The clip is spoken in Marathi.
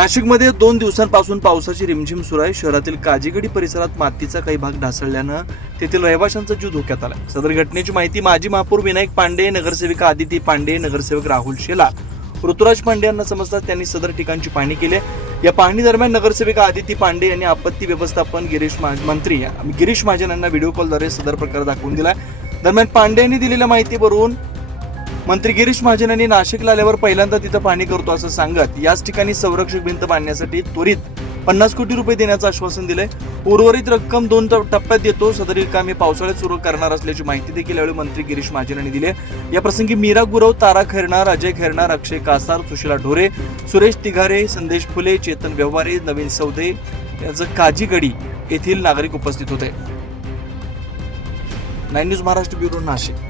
नाशिकमध्ये 2 दिवसांपासून पावसाची रिमझिम सुरू आहे. शहरातील काजीगडी परिसरात मातीचा काही भाग ढासळल्यानं तेथील रहिवाशांचा जीव धोक्यात आला. सदर घटनेची माहिती माजी महापौर विनायक पांडे, नगरसेविका आदिती पांडे, नगरसेवक राहुल शेला, ऋतुराज पांडे यांना समजतात. त्यांनी सदर ठिकाणची पाहणी केली. या पाहणी दरम्यान नगरसेविका आदिती पांडे यांनी आपत्ती व्यवस्थापन मंत्री गिरीश महाजन यांना व्हिडिओ कॉलद्वारे सदर प्रकार दाखवून दिला. दरम्यान पांडे यांनी दिलेल्या माहितीवरून मंत्री गिरीश महाजन यांनी नाशिकला आल्यावर पहिल्यांदा तिथं पाहणी करतो असं सांगत याच ठिकाणी संरक्षक भिंत बांधण्यासाठी त्वरित 50 कोटी रुपये देण्याचं आश्वासन दिलंय. उर्वरित रक्कम 2 टप्प्यात देतो. सदरील कामे पावसाळ्यात सुरू करणार असल्याची माहिती देखील यावेळी मंत्री गिरीश महाजन यांनी दिली. या प्रसंगी मीरा गुरव, तारा खैरनार, अजय खैरनार, अक्षय कासार, सुशीला ढोरे, सुरेश तिघारे, संदेश फुले, चेतन व्यवहारे, नवीन सौदे यांचं काजीगडी येथील नागरिक उपस्थित होते. 9 न्यूज महाराष्ट्र ब्युरो, नाशिक.